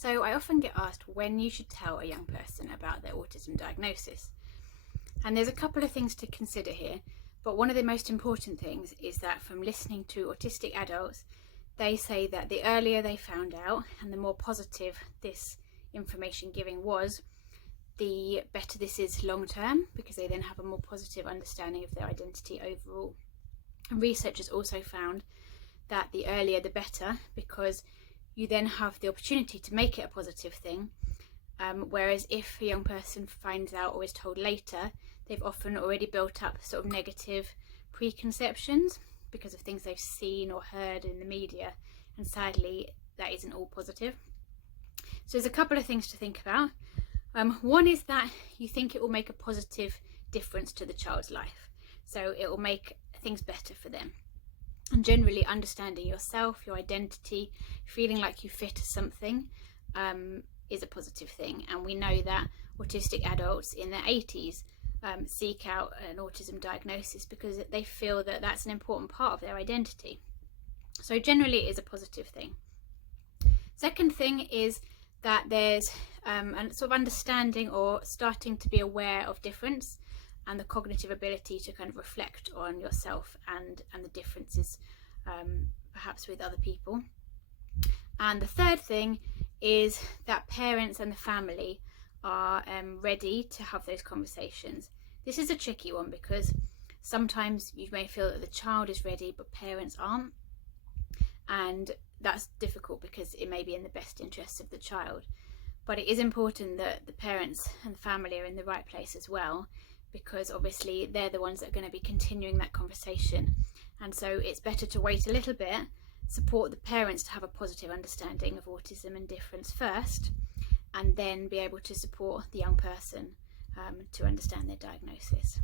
So I often get asked when you should tell a young person about their autism diagnosis. And there's a couple of things to consider here, but one of the most important things is that from listening to autistic adults, they say that the earlier they found out and the more positive this information giving was, the better this is long term, because they then have a more positive understanding of their identity overall. And research has also found that the earlier the better, because you then have the opportunity to make it a positive thing. Whereas if a young person finds out or is told later, they've often already built up sort of negative preconceptions because of things they've seen or heard in the media, and sadly that isn't all positive. So there's a couple of things to think about. One is that you think it will make a positive difference to the child's life, so it will make things better for them. And generally understanding yourself, your identity, feeling like you fit as something is a positive thing. And we know that autistic adults in their 80s seek out an autism diagnosis because they feel that that's an important part of their identity. So generally it is a positive thing. Second thing is that there's a sort of understanding or starting to be aware of difference and the cognitive ability to kind of reflect on yourself and the differences perhaps with other people. And the third thing is that parents and the family are ready to have those conversations. This is a tricky one because sometimes you may feel that the child is ready but parents aren't, and that's difficult because it may be in the best interests of the child. But it is important that the parents and the family are in the right place as well, because obviously they're the ones that are going to be continuing that conversation. And so it's better to wait a little bit, support the parents to have a positive understanding of autism and difference first, and then be able to support the young person to understand their diagnosis.